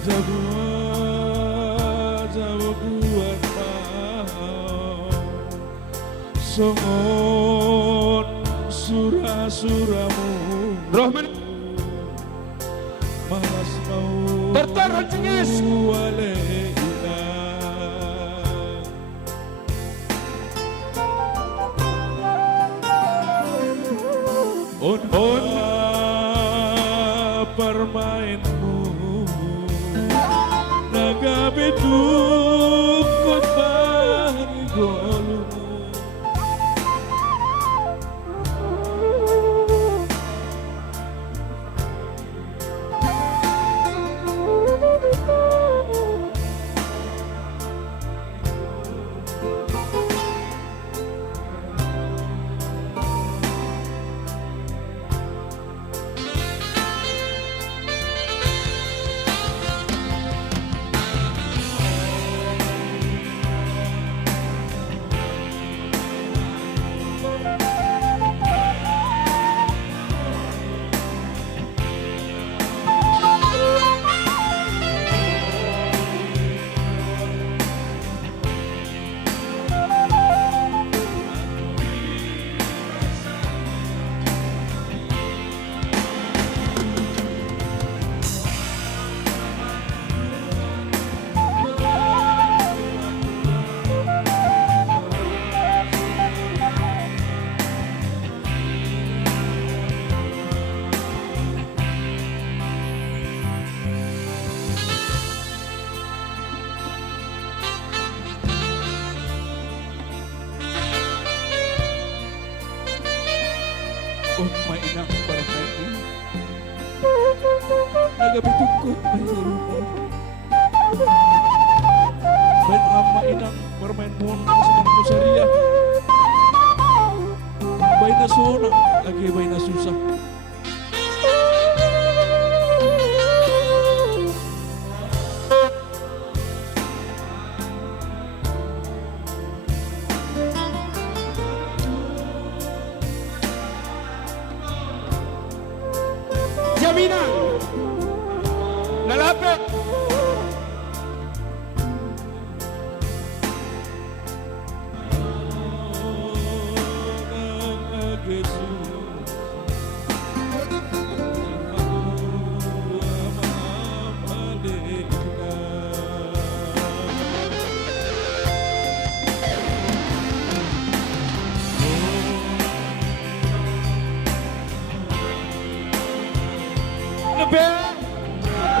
Jawa buat mau songon surah-suramu Rahman malas mau tertaran cengis waleina on permainmu naga beduk kotbani golumu oh mainang barangkali naga betukut bayirumu bain mainang bermain mon senang musaria baina sonang lagi baina susah jaminan nalapit lebih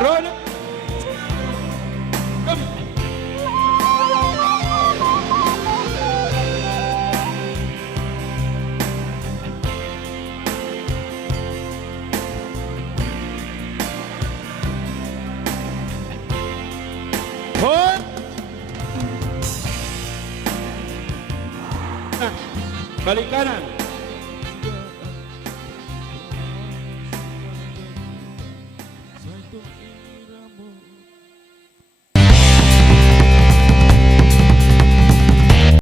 roll come hold nah balik kanan